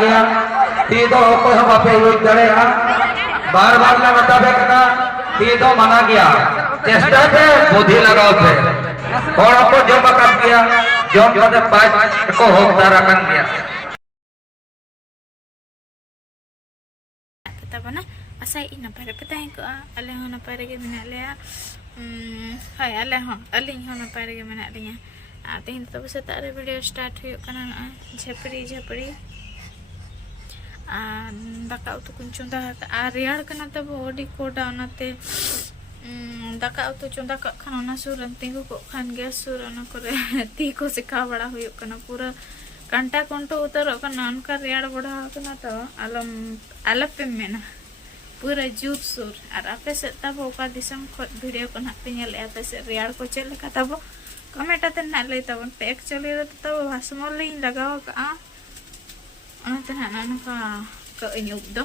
गया ती दो कोई हम पे यूज करेगा बार बार ले बतावे कना ती दो मना गया चेष्टा पे बुद्धि लगाओ पे और को जब कर गया जब कदे पाँच को होता रखन गया तब ना asai ina pare petang ko ale hona pare ge mena le hai ale ho aling hona pare ge mena le tehin to bese ta re video start huyuk kana jhapri daka utu kun chunda rear kana ta body ko daunate daka utu chunda ka khana suran tingu ko khan gas surana kore ti ko sikha bada huyuk kana pura kanta konto utaro kana anka rear bada kana to alap mena पूरा जुट सुर और आपे से तब ओका दिसम video को ना पे नेल आपे से रियार को चले का तब कमेंट आते ना ले तब पे एक्चुअली तब भाषमल ले लगाओ का अनते ना ना का इनुक दो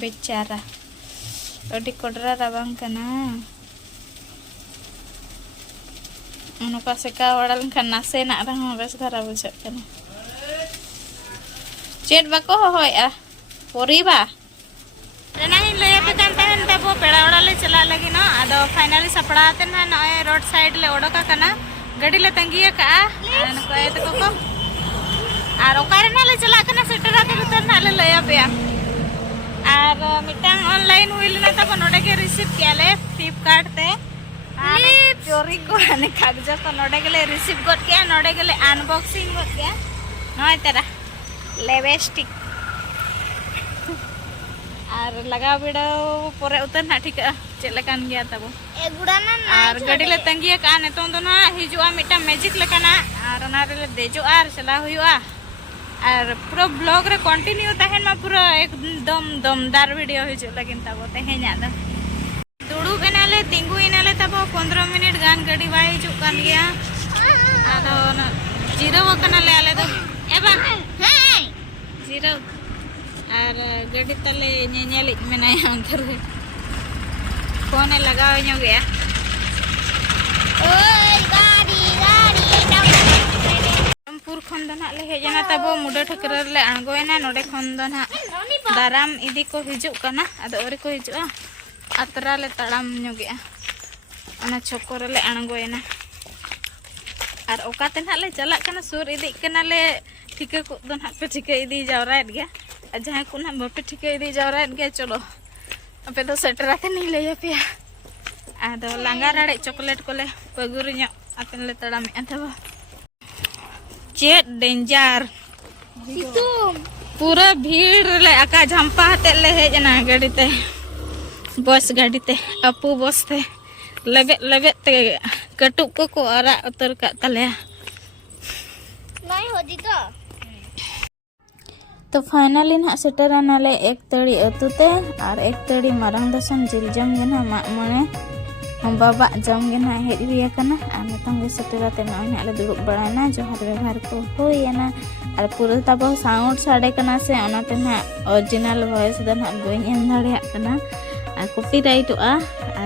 बेचारा अडी कोडरा राबांग कना उनका से का वड़ल खना से ना रहा बस घरा बुझ कना चेट बाको होय आ पोरीबा रेना ही ले पे कान तहन तबो पेड़ा ओड़ा ले चला लगी ना आदो फाइनली सपड़ाते ना नय रोड साइड ले ओडो का कना गाड़ी ले तंगिया का अन कोए तो को आर ओकारे ना ले चला कना सेटरा ते भीतर ना ले लया पे आर मिटांग ऑनलाइन हुइल ना तब नोडे के रिसीव किया ले फ्लिपकार्ट ते चोरी को ने कागज तो नोडे के ले रिसीव गट किया नोडे के ले अनबॉक्सिंग गट किया नय तेरा लिपस्टिक और लगा बिड़ो पोरे उतर ना ठीक चले कान गया तब एगुड़ाना और गाड़ी ले तंगिया का ने तो ना हिजुआ मिटा मैजिक लेकाना और ना रे देजो आर चला हुआ और पूरा ब्लॉग रे कंटिन्यू तहन मा पूरा एकदम दमदार वीडियो हिजु लगिन तब तेहेना द दुड़ू बेनाले तिंगु इनाले तब 15 मिनट गान गाड़ी बाय हिजु कान गया और जीरो वकना ले आले दो एबा जीरो और गाड़ी तले नेनेल मेनाया अंदर फोन लगाओ नो गया ओए गाड़ी रामपुर खन दना ले हेजना तबो मुडा ठकरा ले अणगोयना नोडे खन दना दाराम इदी को हिजु कना अदो ओरे को हिजुआ अतरा ले तड़ाम नो गया अना छोकर ले अणगोयना और ओकाते ना ले चला कना सुर इदी कना ले ठिका को दन पे ठिका इदी जावरात गया जहां को ना बपे ठिका इदी जावरात गया चलो अपे तो सेटराते नहीं ले पे आदो लांगा राड़े चॉकलेट को ले पगुर ᱧᱚ अतन ले तड़ाम अथवा चेट डेंजर सितुम पूरा भीड़ ले आका झंपा हते ले हेजना गाड़ी ते बस गाड़ी ते अपू बस ते लेबे ते कटुक को आरा उतर का तले नहीं हो दी तो फाइनली ना सेटराना ले एक तड़ी अतुते और एक तड़ी मारंग दसन जिल जम गेना मा मने हम बाबा जम गेना हेड हुई कना और नतंग सेटराते नय ले दुड़ुब बड़ाना जोहार व्यवहार को होयना और पूरा तब साउंड साडे कना से ओनाते ना ओरिजिनल वॉइस द ना बइन एम दाड़िया कना और कॉपीराइट आ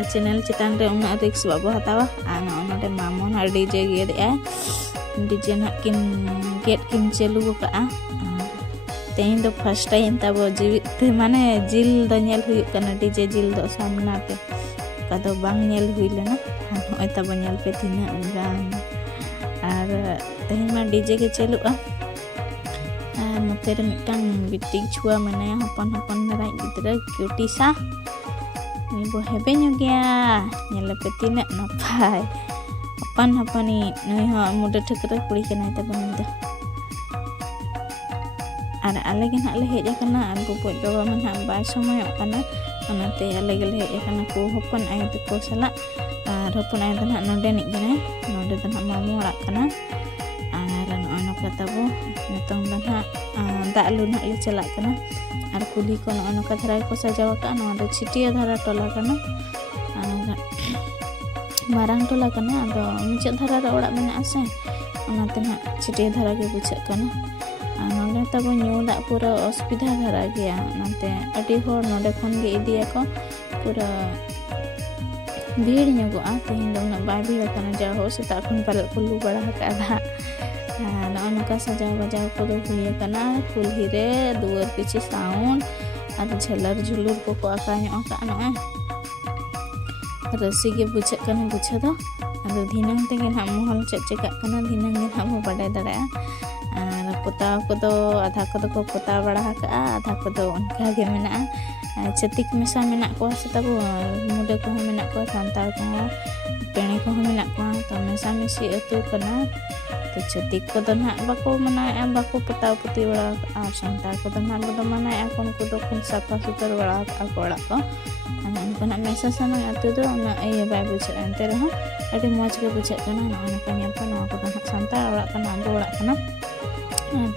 चैनल चितान रे उना रिक्स बाबो हतावा और ओनाते मामोन और डीजे गेद आ डीजे ना किन गेट किन चलू का तेन दो फर्स्ट टाइम तब जीवित माने जिल दो नेल हुई कना डीजे जिल दो सामना पे कदो बांग नेल हुई लेना होय तब नेल पे तिना गान और तेन मा डीजे के चलुआ नते रे मिटांग बिटिक छुआ माने हपन हपन राय गिद्रा क्यूटी सा नि बो हेबे नो गया नेल पे तिना नपाय हपन हपनी नय हो मुडे ठकरा कुड़ी कना तब नंद और आले के ना ले हेज कना और गोपoj बाबा मन हम बाय समय कना ओनाते आले के ले हेज कना को हपन आय त को सला और हपन आय त ना नोडे नि गने नोडे त ना मामू अड़ा कना और नोनो का तबो नतंग द ना दालु ना ले चला कना और कुली को नोनो का धरा को सजाव का नोडे छिटिया धरा टोला कना मारंग टोला कना अदो मुचा धरा रे ओड़ा मेना आसे ओनाते ना छिटिया धरा के बुझा कना नोडे तब दा पूरा असुविधा धरा गया नाते अडी होर नोडे खन गे इदिया को पूरा भीड़ nyogok तेहन दो उना बाय भीड़ kana jauh setak khon palet perlu bada kada नौका सजाव बजाव को हुई कना कुल्ही रे दुआर पीछे साउंड और झलर झुलुर को आका नोए रसी के बुझे कना बुझे दो अदो धीनंग ते ना मोहल चेका कना धीनंग ना बो बड़े दड़े और पोताव को दो आधा को पोता बड़ा का आधा को दो उनका के मेना छतिक मेसा मेना को सताबो मुडे को मेना को सांतार को पेणी को मेना को तो मेसा मेसी अतु कना तो छतिक को तो ना बाको मनाया बाको पोताव पुती बड़ा और सांतार को तो ना को मनाया कोन को तो कोन साफा सुथर बड़ा अकोड़ा को उनको ना मेसा सना अतु दो ना ए बाय बुझे अंते रहो अति मौज के बुझे कना ना उनका nyapa ना को तो सांतार बड़ा कना बो बड़ा कना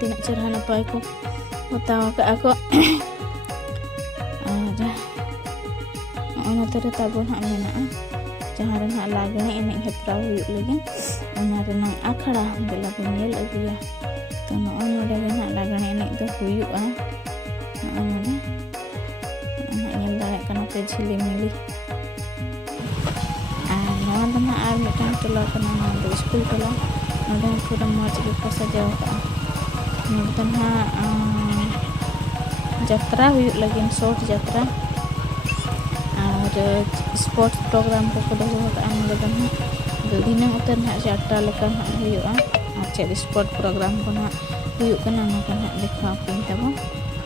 तीना चरहा नपाय को पोताव का को और तेरे ताबन हाँ मेना जहाँ रे ना लागने एने हेप्राव हुयुग लगी उना रे ना आखड़ा बेला को नेल अगुया तो नोडे गे ना लागने एने दो हुयुगा नोडे ना नेल दाड़े कना पे झिली मिली नवा दो ना आर मिटान टोला कना ना दो स्कूल टोला नोडे पूरा मौज के को सजाव का नोडे तो ना जत्रा हुयुग लगी शॉर्ट जत्रा और स्पोर्ट्स प्रोग्राम को दोहो का दिना उतर ना चारटा लेका हुयुगा और चेक स्पोर्ट प्रोग्राम को ना हुयुगा ना का ना देखा पिन तबो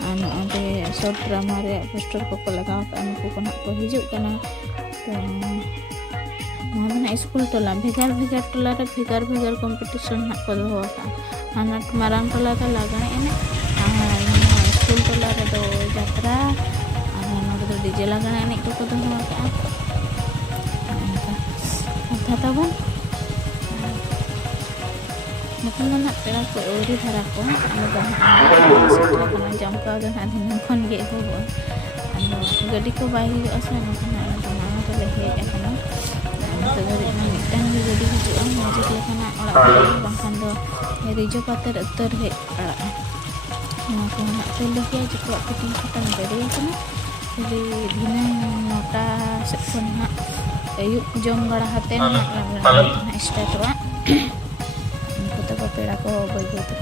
और नोडे शॉर्ट ड्रामा रे पोस्टर को लगाव का नुको को ना को हिजुग कना तो ना स्कूल टोला भेगार भेगार टोला रे भेगार भेगार कंपटीशन ना को दोहो का हाना मारांग टोला का लागने एने स्कूल टोला रे दो यात्रा डीजे लगाना एने को दोहो का कथा तबन मतलब ना पेड़ा को ओरी धरा को जमका दो ना दिन खन गे हो गड्डी को बाई असन ना ना तो ले एकना तो गरी ना मिटान गे गड्डी हिजुआ मजे लेखना ओड़ा बांखान दो रिजो पाते उत्तर हे अड़ा ना को ना तो लेके जको पिटिंग खतन गड़ी कना jadi dina nota sekona ayu jom bड़ा हाथे ना स्टार्ट वा उनको तो पेड़ा को बई बई तो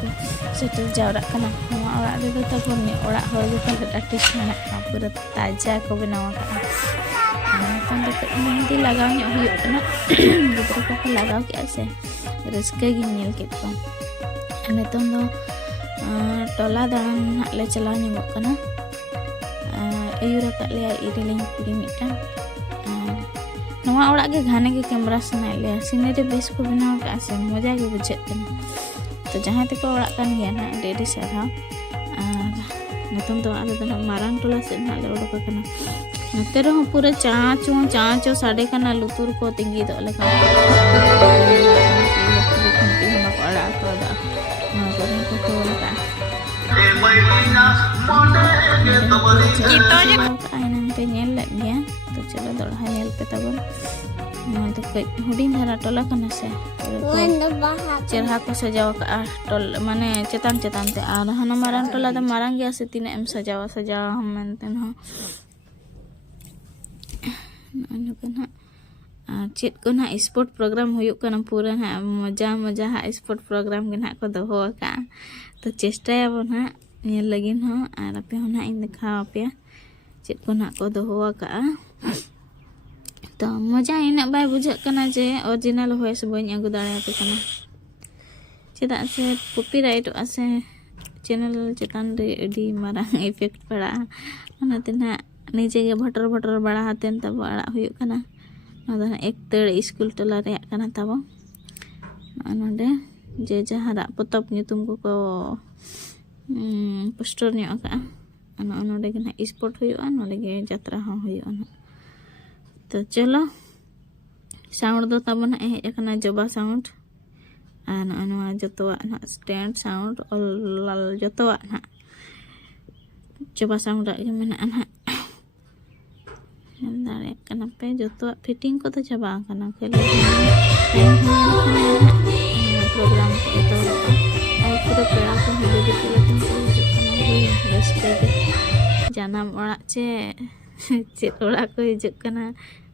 सेटल जावरा कना नवा ओड़ा रे दो तो ने ओड़ा हर गो तो आर्टिस्ट ना पूरा ताजा को बनावा का तन तो मेहंदी लगाव ᱧᱚᱜ हुयुग कना गिद्रा को लगाव के से रस्के गी नेल के को नेतों दो टोला दान ले चला ᱧᱚᱜ कना अयुरा ले इरेलिंग कुड़ी मिटान नवा ओड़ा के घाने के कैमरा सना ले सीनरी बेस को बनाव का से मजा के बुझे कना तो जहां तक ओड़ा कान गया ना डेडी सरहा नतन तो आले तो मारांग टोला से ना ले ओडो कना नते रहो पूरे चाचो साडे कना लुतुर को तिंगी दो ले का ओड़ा को दा ना को तो का पे नेल गया तो चलो दौड़ा नेल पे तब तो हुडी धारा टोला कना से चेहरा को सजाव का टोल माने चेतान चेतान ते आर हना मारांग टोला तो मारांग गया से तीन एम सजाव हम मनते न कना चेत को ना स्पोर्ट प्रोग्राम हुयुग कना पूरा ना मजा हा स्पोर्ट प्रोग्राम के ना को दोहो का तो चेष्टाया बन हा नेल लगिन हो और पे होना इन दिखाव पे चेत को ना को दोहो का तो मजा इन बाय बुझे कना जे ओरिजिनल वॉइस बन अगु दाड़े पे कना चेदा से कॉपीराइट आसे चैनल चेतान रे अडी मारांग इफेक्ट पड़ा ओनाते ना निजे के भटर बड़ा हातेन तब आड़ा हुयुग कना ना एक तड़ स्कूल टोला रे कना तब नोडे जे जहारा पोतप नितुम को पोस्टर ᱧᱚᱜ ᱟᱠᱟ नोडे के ना स्पोर्ट हुयुआ नोडे के यात्रा हो हुयुआ तो चलो साउंड दो तबन हेज अकना जबा साउंड आ जतवा ना स्टैंड साउंड और जतवा ना जबा साउंड के मेना ना दारे कना पे जतवा फिटिंग को तो जबा कना खेले प्रोग्राम को तो पूरा पेड़ा को हिदे दिखे लेकिन रस्ते जानम ओड़ा चे चेत ओड़ा को हिजुग कना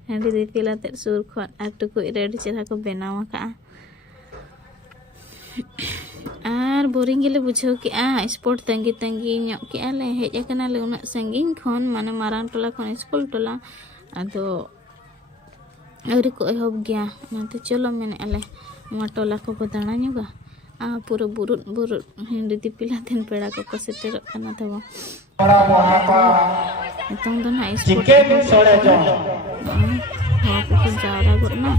ᱦᱟᱺᱰᱤ ᱫᱤᱯᱤᱞ ᱟᱛᱮᱫ ᱥᱩᱨ ᱠᱷᱚᱱ ᱟᱨ ᱴᱩᱠᱩᱡ ᱨᱮ ᱟᱹᱰᱤ ᱪᱮᱦᱨᱟ ᱠᱚ ᱵᱮᱱᱟᱣ ᱟᱠᱟᱜᱼᱟ ᱟᱨ ᱵᱳᱨᱤᱝ ᱜᱮᱞᱮ ᱵᱩᱡᱷᱟᱹᱣ ᱠᱮᱜᱼᱟ ᱥᱯᱚᱴ ᱛᱟᱺᱜᱤ ᱧᱚᱜ ᱠᱮᱜᱼᱟ ᱞᱮ ᱦᱮᱡ ᱟᱠᱟᱱᱟᱞᱮ ᱩᱱᱟᱹᱜ ᱥᱟᱺᱜᱤᱧ ᱠᱷᱚᱱ ᱢᱟᱱᱮ ᱢᱟᱨᱟᱝ ᱴᱚᱞᱟ ᱠᱷᱚᱱ ᱥᱠᱩᱞ ᱴᱚᱞᱟ ᱟᱫᱚ ᱟᱹᱣᱨᱤ ko ᱮᱦᱚᱵ ᱜᱮᱭᱟ ᱚᱱᱟᱛᱮ ᱪᱚᱞᱚ ᱢᱮᱱᱮᱜᱼᱟ ᱞᱮ ᱱᱚᱣᱟ ᱴᱚᱞᱟ ᱠᱚᱵᱚ ᱫᱟᱬᱟ ᱧᱚᱜᱟ ᱯᱩᱨᱟᱹ ᱵᱩᱨᱩᱫ ᱦᱟᱺᱰᱤ ᱫᱤᱯᱤᱞ ᱟᱛᱮᱱ ᱯᱮᱲᱟ ᱠᱚᱠᱚ ᱥᱮᱴᱮᱨᱚᱜ ᱠᱟᱱᱟ ᱛᱟᱵᱚ ᱱᱤᱛᱚᱝ ᱫᱚ ᱱᱟᱦᱟᱜ ᱥᱯᱚᱴ ᱦᱚᱲ ᱠᱚᱠᱚ ᱡᱟᱣᱨᱟ ᱜᱚᱫ ᱱᱟ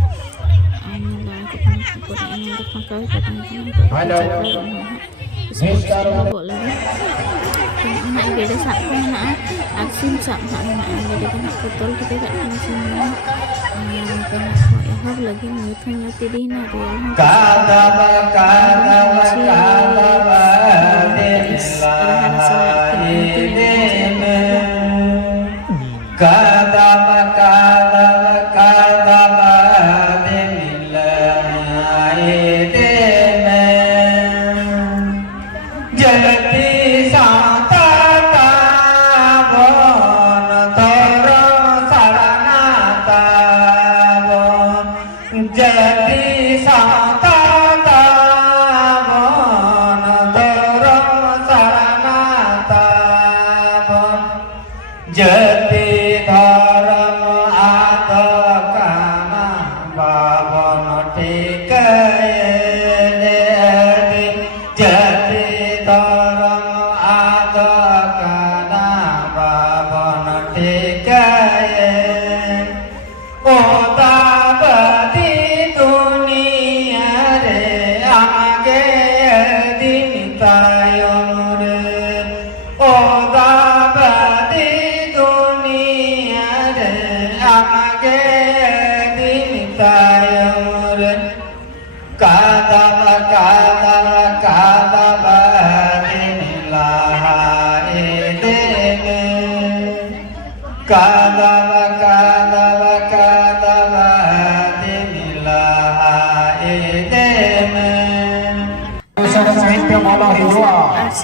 gede sak ko menaa ak sim sak menaa gede kan botol kita kat kena semua kan ko ehab lagi mithanya tidina real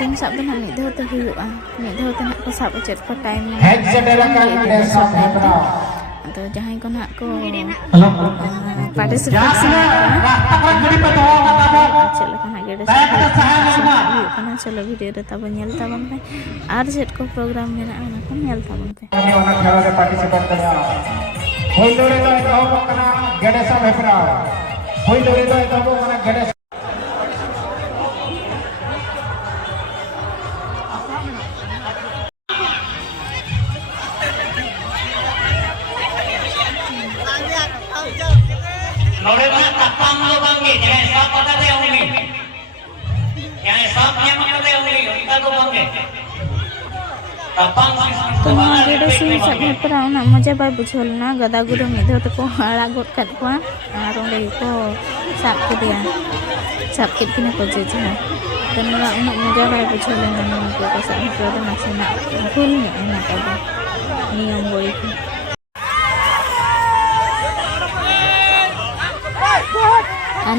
sim sab do mid dhaw te huyuga mid dhaw te nak ko sab chet ko time ado jahan ko nak ko participate chelo kana gede kana chelo video re tabo nyel tabon pe ar set ko program mena ana ko nyel tabon pe ona khela re participate kara hoi dore to tabo kana gede sa hepra hoi dore to tabo kana gede gede sim sab hepra una moja bai bujhol na gada guru mid dhaw te ko ara got kat ko ar onde ko sab kedia sab kit kina ko je jana dan una moja bai bujhol na ko sab hepra do nasena bhul ne enak ado niyam boi ko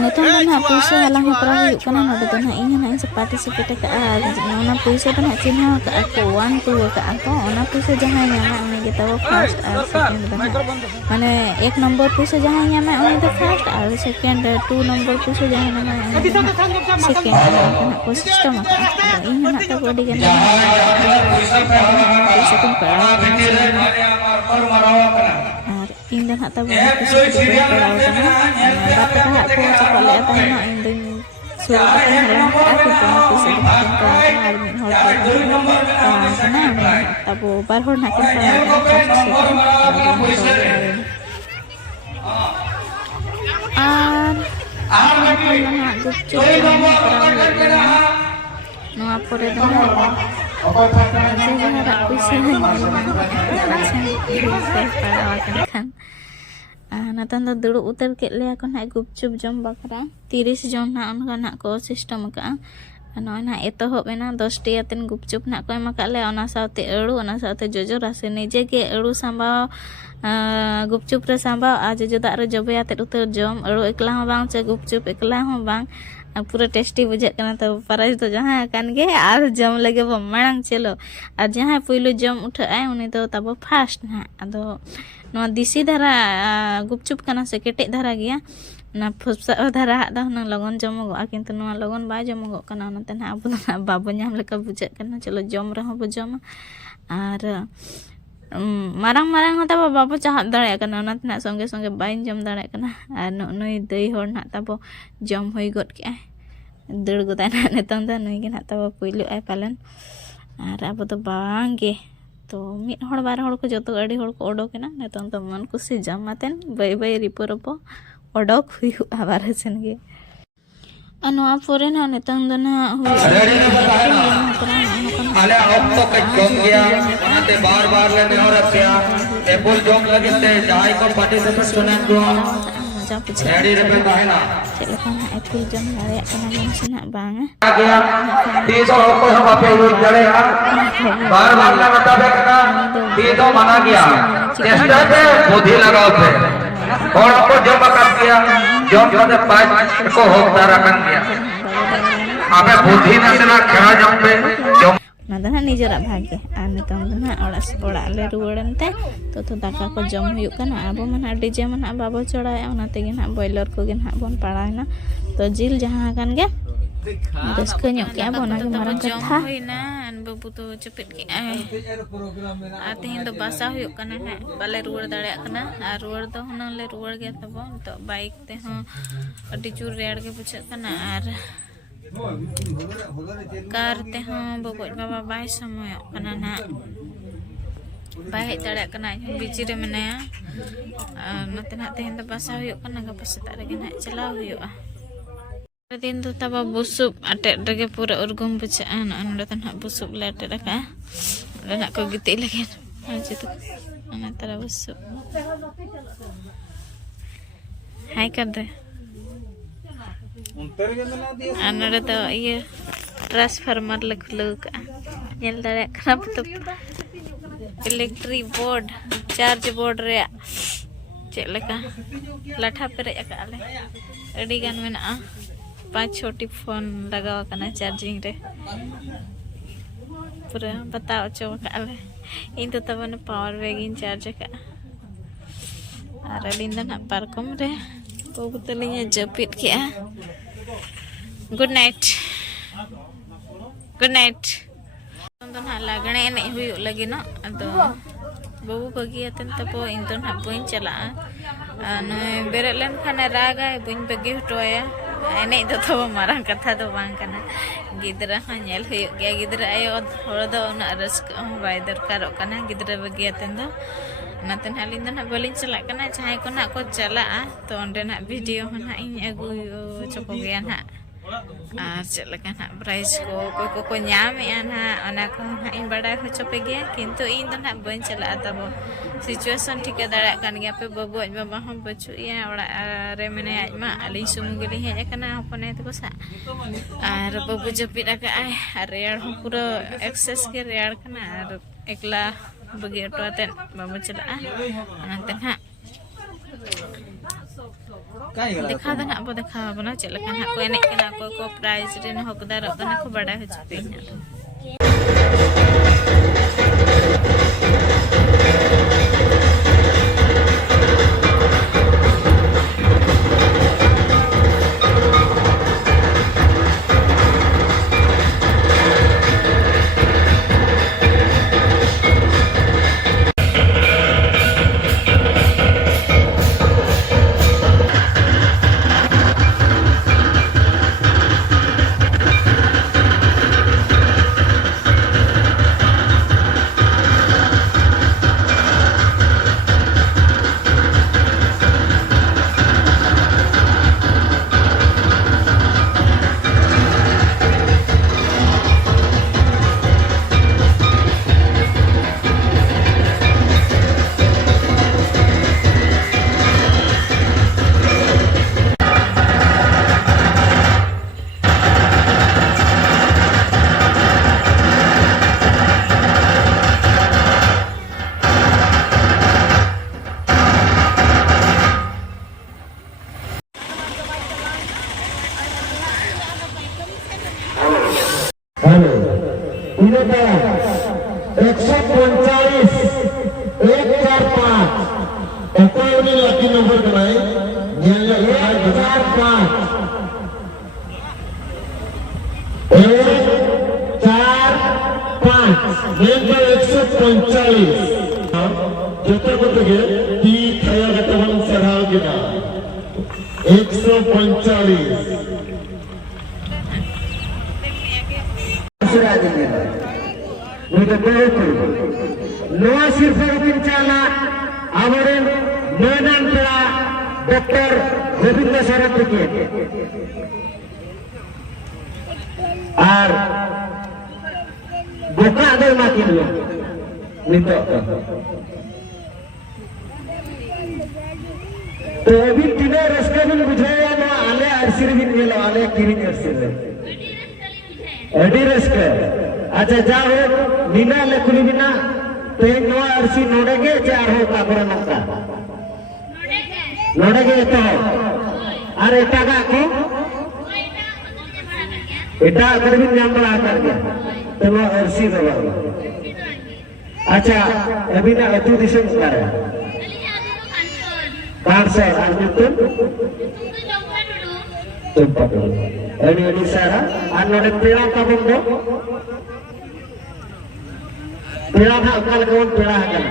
nitong do na puisa halang hepra huyuk kana node do na inya na participate ka ona puisa do na chinha ka ako 1 2 ka ako ona puisa jahan nyama one kita first আর second do মানে এক নম্বর পুইসা jahan nyama one the first আর second 2 নম্বর পুইসা jahan nyama second kana ko system ka inya na ka body gan puisa kun pa in dan hak tabu puisa peraw kana dapat hak ko cepat le apa na in dan suara halang aku pun puisa kan har min hol kana tabu bar hor nak kan ar nak gucuk no apore do na saya harap puisa kan natan do duduk utar ke le ko na gupchup jom bakra 30 jon na onka na ko system ka no na etohob ena 10 ti aten gupchup na ko emaka le ona saute aru ona saute jojo rase nije ge aru sambao gupchup re sambao a jojo dak re jobe atet utar jom aru ekla ho bang che gupchup ekla ho bang पूरा tasty बुझात कना तो prize तो जहाँ कान गे are जम लगे बो मांग चलो और जहाँ पुइलो जम उठाए उनी तो तब फास्ट ना अदो नवा दिसी धारा गुपचुप कना से केटे धारा गया ना फुससा धारा दा ना लगन जमगो किंतु नवा लगन बाय जमगो कना नते ना अब ना बाबो नाम लेका बुझे कना चलो जम रहा बो जम और मारंग मारंग होता बाबो चाहत दाड़े कना नते ना संगे संगे बाइन जम दाड़े कना और नुई दई होड़ ना ताबो जम होई गड के दड़ गोदा ना नेतंग दा नुई के ना ताबो पइलु आय पालन और अब तो बांगे तो मिट हड़ बार हड़ को जो अड़ी हड़ को ओडोकेना नेतंग तो मन कुसी जमातेन बाय बाय रिपो रपो ओडोक हुयु आबार सेन गे अनवा पोरे ना नेतंग दो ना रेडी ना बताए ना आले ऑक्टो के जोम गया ओनाते बार बार ले नेहर रखया टेबल जोम लगिते जाय को पार्टिसिपेट सुनन दो मजा पूछे रेडी रे बताए ना चले खाना एप्पल जम लारे कना मनसना बांग आ गया 300 को हम पे हुई जड़े बार बार ले बताबे कना 300 माना गया चेष्टा पे बुद्धि लगाओ पे और को जम कर दिया जम से 5 को होता रखन गया अबे बुद्धि न से ना खेला जम पे जम नदना निजरा भाग्य आ नितंग दना ओड़ा ले रुवड़नते तो दाका को जम हुयु कना आबो मन डीजे मन बाबो चढ़ाया ओनाते गे ना बॉयलर को गे ना बोन पड़ायना तो जिल जहां कन गे रस्क ᱧᱚᱜ के बोना के मारन कथा होइना अन बाबू तो चपिट के आ तेहिन तो बासा हुयु कना ना बाले रुवड़ दाड़े कना आ रुवड़ तो हना ले रुवड़ गे तबो तो बाइक ते हो अडी चूर रेड़ के पूछे कना आर कार ते हो बगोज बाबा बाय समय कना ना बाय हेज दाड़े कना बिजी रे मनाया नते ना तेहिन तो बासा हुयु कना गपा सेता रे ना चलाव हुयुआ दिन तो तब बुसुब अटे रगे पूरा उर्गुम बुझा नोडे तो ना बुसुब ले अटे रखा ना को गिते लगे जे तो अना तरह बुसुब हाय कर दे नोडे तो ये ट्रांसफार्मर ले खुलौ का नेल दाड़े खराब तो इलेक्ट्रिक बोर्ड चार्ज बोर्ड रे चे लेका लाठा पेरे अकाले अडी गान मेना 5 छोटी फोन लगाव कना चार्जिंग रे पूरा बताओ चौकाले इन तो तबन पावर बैंक इन चार्ज का और अलिंद ना पार्कम रे बाबू तलिया जपित के गुड नाइट तो ना लगने ने हुयु लगी न अदो बाबू बगी अतन तपो इन तो ना बइन चला बेरे लेन खाने रागा बइन बगी हटोया एने तो मारंग कथा तो बांग कना गिदरा हनेल हुयु गया गिदरा आयो होड़ दो ना रस्क बाय दरकार कना गिदरा बगी अतन दो नतन हालिन दो ना बलिन चला कना चाहे को ना को चला तो ओंडे ना वीडियो ना इन अगु चको गया ना आ चला कना प्राइस को ᱧᱟᱢᱮ ना ओना को इन बड़ा हो चपे गया किंतु इन दो ना बइन चला तब सिचुएशन ठीक दाड़ा कान गया पे बाबू आज बाबा हम बचु या ओड़ा रे मने आज मा अली सुमु गेली हेज कना हपने तो सा आर बाबू जपित आका आय रेड़ हो पूरा एक्सेस के रेड़ कना आर एकला बगी टोते बाबू चला अनते ना देखा दना अब देखा बना चल कना को एने कना को प्राइस रे न हकदार कना को बड़ा हो चुपे Ini 145 145 145 जोते बतगे ती थया गतवन सराव गिना 145 सुरा देंगे मुझे बहुत नवा सिर्फ पिंचाला हमारे मैदान पड़ा डॉक्टर गोविंद शरद के और बोका अदर माकी लो नितो तो अभी तीनों रस्ते में बुझाया ना आले अरसिर भी नहीं लो आले किरिंग अरसिर अडी रस्ते अच्छा जाओ नीना लेकुली बिना तो एक नवा अरसी नोड़ेगे चार हो काबरा नक्का नोड़ेगे तो अरे इतना को इतना अगर भी नाम बड़ा कर गया तो वो अरसी दबा अच्छा अभी ना अतु दिशा कर रहा कहाँ से आज तुम पकड़ो अड़ी सारा आज नोड़े पेड़ा का बंदो पेड़ा था कल कौन पेड़ा है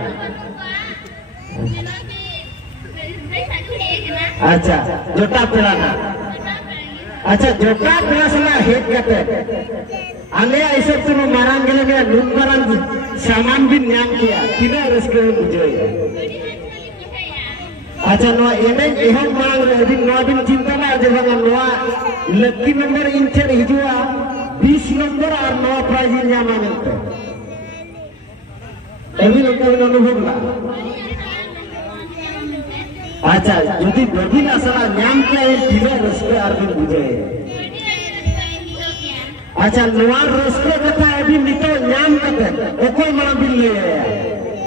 अच्छा जोटा पेड़ा था अच्छा जोटा पेड़ा सला हेट करते आले ऐसे तुम मारांग के लगे लूट मारांग सामान भी न्याम किया तीनों रस्के में बुझे अच्छा नवा एने एहम मांग अभी नवा दिन चिंता ना जब हम नवा लकी नंबर इंचर हिजुआ 20 नंबर और नवा प्राइज न्याम आने अभी लोग का अनुभव ला अच्छा यदि नदी ना सला न्याम किया ये तीनों रस्के आर्थिक बुझे अच्छा नवा रस्के कथा अभी नितो न्याम कते ओकोई मना बिल ले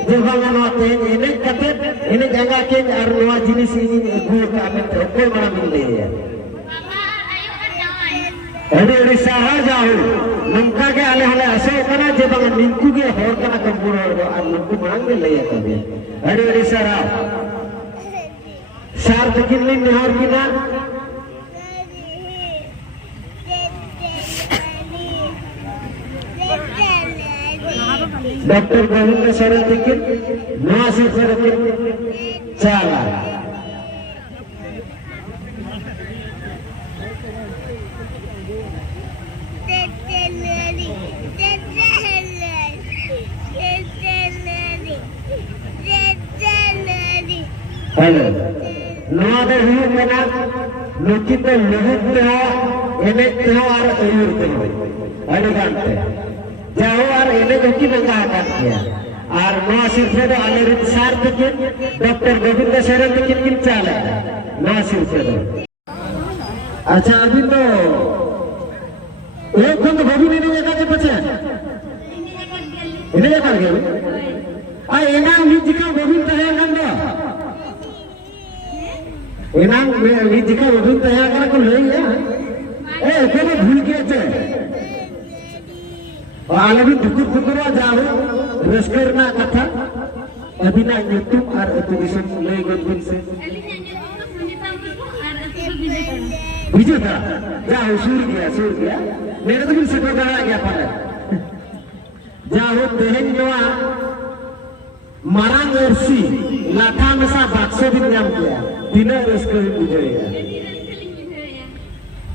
जब हम नवा तेन इन्हें कते इन्हें जगह के और नवा जिनिस इन्हें गुड़ का में ओकोई मना बिल ले अरे साहा जाओ नमका के आले हले ऐसे कना जब हम निंकु के होर कना कंपूर और निंकु मांग ले लिया कभी अरे सारा सार्थ किन्नी निहार किना डॉक्टर गोविंद शरद के नवासी शरद के चाला हेलो नवादे हुए मना लोकित लोहित हो एने हो और अयूर हो अड़गांते जाओ और एने लोकी बंगा आकार किया और नवा सिरसे दो आलेरित सार के डॉक्टर गोविंद शरद के किन चाले नवा सिरसे दो अच्छा अभी तो एक बंद गोविंद ने जगह के पचे इन्हें जगह गए आ एना निज का गोविंद है नंबर एनाम निज का गोविंद तैयार कर को ले गया ए कोने भूल के चे और आले भी दुकुर दुकुरवा जाओ रस्कर ना कथा अभी ना यूट्यूब और अतुदिशन ले गोविंद से बीजो था जाओ सूर गया मेरे तो भी से तो डरा गया पाले जाओ तेहन जोआ मारांग एरसी लाठा में सा बाक्सो भी नाम किया तीनों रस्के भी बुझेगा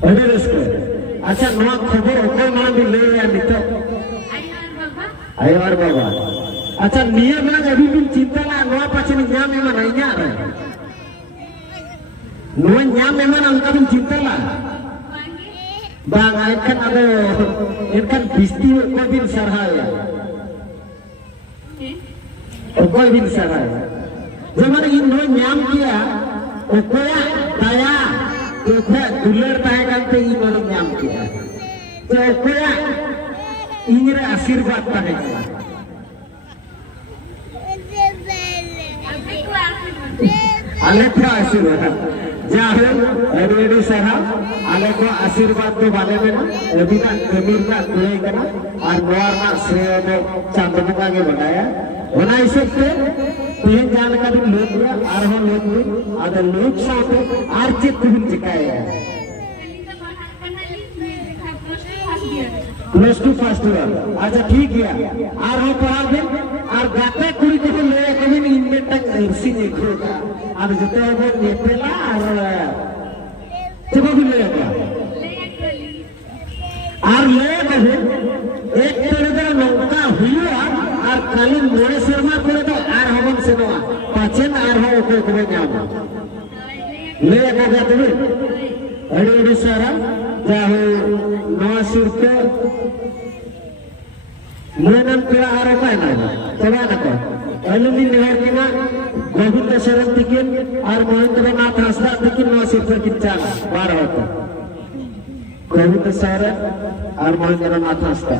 अभी रस्के अच्छा नवा खबर ओकर मान भी ले गया नितो आयवार बाबा अच्छा नियम ना अभी भी चिंता ना नवा पाचन न्याम में नहीं आ रहा नवा न्याम में ना उनका भी चिंता ना बांग आयकन अबे इनका बिस्ती को भी सरहाया कोई भी सराय जब इन नो न्याम किया ओकोया दया ओकोया दुलर ताहे कांते इन नो न्याम किया तो ओकोया इनरे आशीर्वाद ताहे आले को आशीर्वाद जाहे एडवेडी साहब आले को आशीर्वाद तो वाले में ना अभी ना कमीर ना कोई करना और नवार ना श्रेय ने चांदमुका के बनाया होना इसे तीन जानकारी लोग दिया आरह लोग भी अगर लोग साथ आर्चित भी जिकाया +2 फर्स्ट ईयर अच्छा ठीक है आरह पढ़ा दे और गाते कुड़ी को ले कभी इनमें तक अर्सी देखो का और जते वो नेपेला और जब भी लेगा और ले कहे एक तोड़े तो नौका हुआ और खाली मोड़े शर्मा करे तो आर हमन से नवा पाचन आर हो को जाओ ले का जाते अड़ी सारा जाहो नवा सिरते लेनन पेड़ा आरो का ना चला ना को अलुमी नेहर के ना गोविंद शरण तिकिन और महेंद्रनाथ हासदा तिकिन नवा सिरते किच्चा बार होता गोविंद शरण और महेंद्रनाथ हासदा